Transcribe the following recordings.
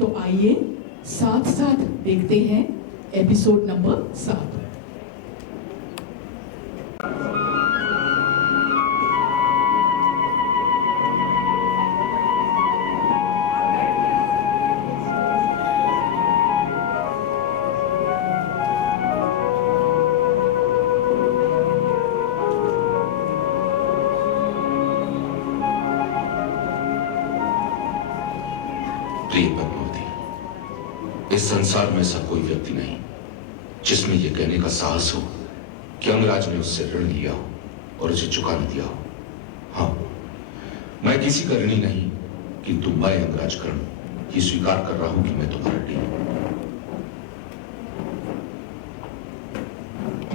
तो आइए साथ साथ देखते हैं एपिसोड नंबर 7। प्रिय पद्मावती, इस संसार में ऐसा कोई व्यक्ति नहीं जिसमें यह कहने का साहस हो कि अंगराज ने उससे ऋण लिया हो और उसे चुका न दिया हो। हाँ, मैं किसी का ऋणी नहीं, किंतु मैं अंगराज कर्ण ये स्वीकार कर रहा हूं कि मैं तुम्हारा ऋणी हूं।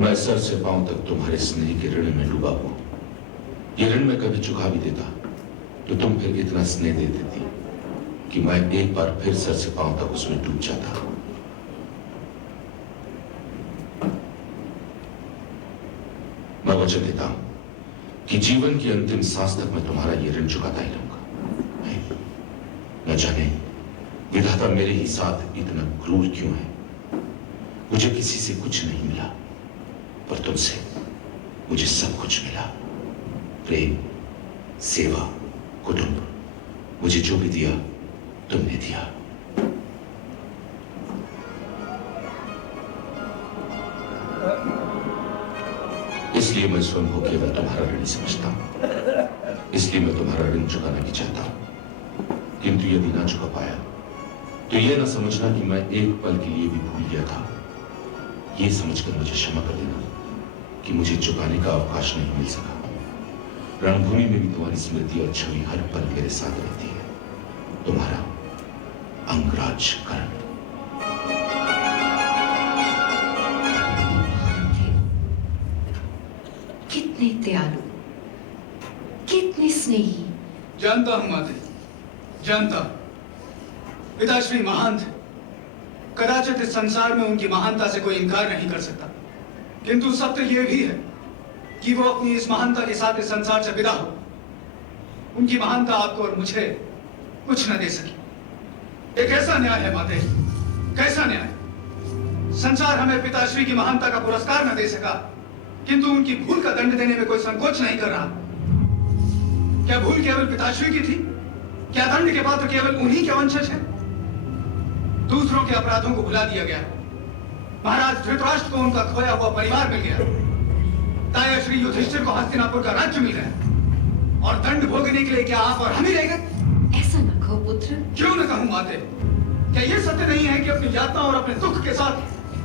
मैं सर से पांव तक तुम्हारे स्नेह के ऋण में डूबा हुआ। ये ऋण मैं कभी चुका भी देता तो तुम फिर इतना स्नेह दे देती कि मैं एक बार फिर सर से पांव तक उसमें डूब जाता। मैं वचन देता हूं कि जीवन की अंतिम सांस तक मैं तुम्हारा यह ऋण चुकाता ही रहूंगा। न जाने विधाता मेरे ही साथ इतना क्रूर क्यों है। मुझे किसी से कुछ नहीं मिला, पर तुमसे मुझे सब कुछ मिला। प्रेम, सेवा, कुटुंब, मुझे जो भी दिया तुमने दिया। इसलिए मैं स्वयं को केवल तुम्हारा ऋणी समझता हूं। इसलिए मैं तुम्हारा ऋण चुकाना भी चाहता हूं, किंतु यदि ना चुका पाया तो यह ना समझना कि मैं एक पल के लिए भी भूल गया था। यह समझकर मुझे क्षमा कर देना कि मुझे चुकाने का अवकाश नहीं मिल सका। रणभूमि में भी तुम्हारी स्मृति और छवि हर पल मेरे साथ रहती है। तुम्हारा अंगराज कर्ण। कितने दयालु, कितने स्नेही। जानता हूं माते, जानता। पिताश्री महान थे। कदाचित इस संसार में उनकी महानता से कोई इनकार नहीं कर सकता, किंतु सत्य यह भी है कि वो अपनी इस महानता के साथ इस संसार से विदा हो। उनकी महानता आपको और मुझे कुछ न दे सकी। एक ऐसा न्याय है माते, कैसा न्याय। संसार हमें पिताश्री की महानता का पुरस्कार न दे सका, किंतु उनकी भूल का दंड देने में कोई संकोच नहीं कर रहा। क्या भूल केवल पिताश्री की थी? क्या दंड के पात्र केवल उन्हीं के वंशज हैं? दूसरों के अपराधों को भुला दिया गया। महाराज धृतराष्ट्र को उनका खोया हुआ परिवार मिल गया। ताया श्री युधिष्ठिर को हस्तिनापुर का राज्य मिल गया, और दंड भोगने के लिए क्या आप और हम ही रह गए? ऐसा न कहो पुत्र। क्यों न कहूं माते? क्या यह सत्य नहीं है कि अपनी यातना और अपने दुख के साथ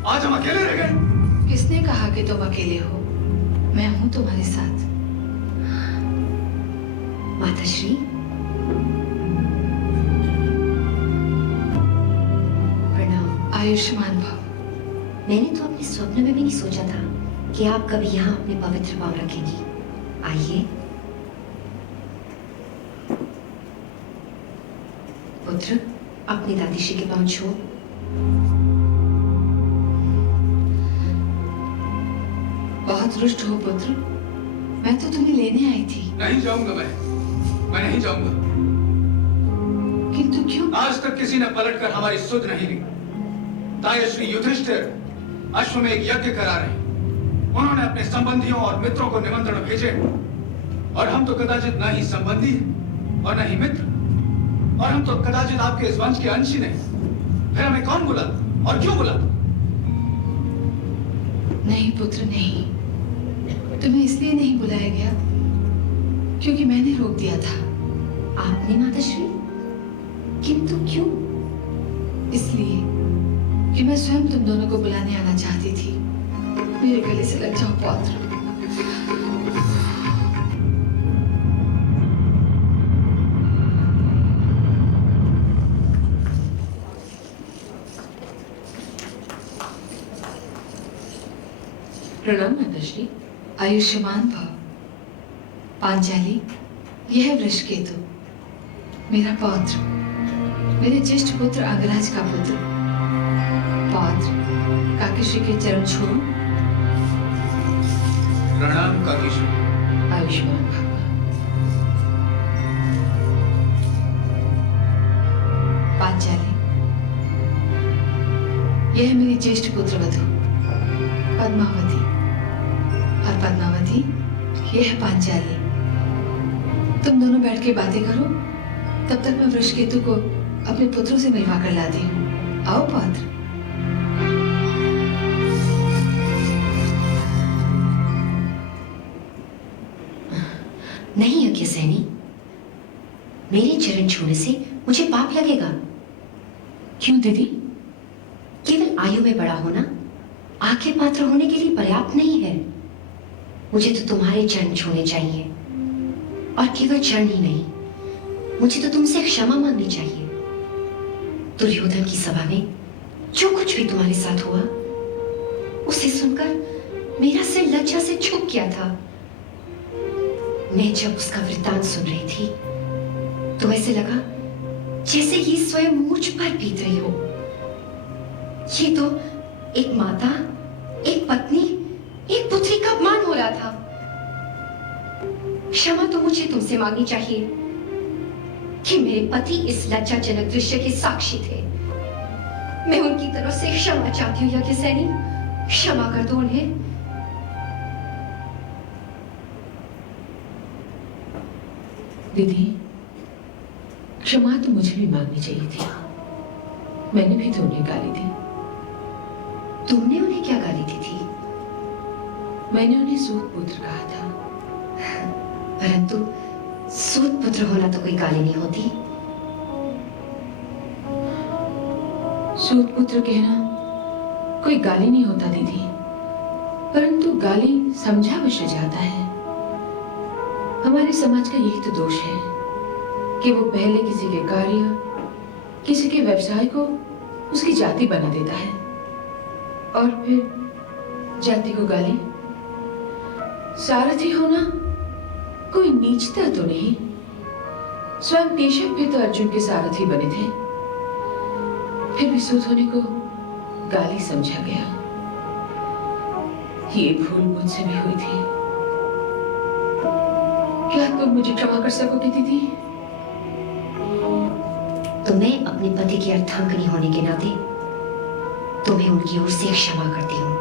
आज हम अकेले रह गए? किसने कहा कि तुम अकेले हो? मैं हूं तुम्हारे साथ। माताश्री, प्रणाम। आयुष्मान भव। मैंने तो अपने स्वप्न में भी नहीं सोचा था कि आप कभी यहाँ अपने पवित्र पांव रखेंगी। आइए। पुत्र, अपनी दादीश्री के पांव छुओ। बहुत रुष्ट हो पुत्र। मैं तो तुम्हें लेने आई थी। नहीं जाऊंगा मैं नहीं जाऊंगा। किंतु क्यों? आज तक किसी ने पलटकर हमारी सुध नहीं ली। ताया श्री युधिष्ठिर अश्वमेध यज्ञ करा रहे। उन्होंने अपने संबंधियों और मित्रों को निमंत्रण भेजे, और हम तो कदाचित न ही संबंधी और न ही मित्र, और हम तो कदाचित आपके इस वंश के अंश ही नहीं। फिर हमें कौन बुला और क्यों बुला? नहीं पुत्र, नहीं। तुम्हें इसलिए नहीं बुलाया गया क्योंकि मैंने रोक दिया था। आपने माताश्री? किंतु क्यों? इसलिए कि मैं स्वयं तुम दोनों को बुलाने आना चाहती थी। मेरे गले से लग जाओ पौत्र। प्रणाम माताश्री। आयुष्मान भव। पांचाली, यह है वृषकेतु, मेरा पौत्र, मेरे ज्येष्ठ पुत्र अंगराज का पुत्र। पौत्र, काकीश्री के चरण छुओ। प्रणाम काकीश्री। आयुष्मान भव। पांचाली, यह है मेरी ज्येष्ठ पुत्र वधू पद्मावती, और पद्मावती यह है पांचाली। तुम दोनों बैठ के बातें करो, तब तक मैं वृषकेतु को अपने पुत्रों से मिलवा कर लाती हूँ। आओ पौत्र। नहीं यज्ञसेनी, मेरे चरण छूने से मुझे पाप लगेगा। क्यों दीदी? केवल आयु में बड़ा होना आगे पात्र होने के लिए पर्याप्त नहीं है। मुझे तो तुम्हारे चरण छूने चाहिए, और केवल चरण ही नहीं, मुझे तो तुमसे क्षमा मांगनी चाहिए। दुर्योधन की सभा में जो कुछ भी तुम्हारे साथ हुआ, उसे सुनकर मेरा सिर लज्जा से झुक गया था। मैं जब उसका वृत्तांत सुन रही थी तो ऐसे लगा जैसे ये स्वयं मुझ पर बीत रही हो। ये तो एक माता, एक पत्नी, एक पुत्री का अपमान हो रहा था। क्षमा तो मुझे तुमसे मांगनी चाहिए कि मेरे पति इस लज्जाजनक दृश्य के साक्षी थे। मैं उनकी तरफ से क्षमा चाहती हूँ यज्ञसेनी, क्षमा कर दो उन्हें। दीदी, क्षमा तो मुझे भी मांगनी चाहिए थी। मैंने भी तो उन्हें गाली दी। तुमने उन्हें क्या गाली दी थी? मैंने उन्हें सूत पुत्र कहा था। परंतु सूत पुत्र होना तो कोई गाली नहीं होती। सूत पुत्र कहना कोई गाली नहीं होता दीदी, परंतु गाली समझा विषय जाता है। हमारे समाज का यही तो दोष है कि वो पहले किसी के कार्य, किसी के व्यवसाय को उसकी जाति बना देता है और फिर जाति को गाली। सारथी होना कोई नीचता तो नहीं। स्वयं केशव भी तो अर्जुन के सारथी बने थे, फिर भी सूत होने को गाली समझा गया। ये भूल मुझसे भी हुई थी। क्या तुम मुझे क्षमा कर सकोगी दीदी? तो मैं अपने पति की अर्धांगिनी होने के नाते तुम्हें उनकी ओर से क्षमा करती हूँ।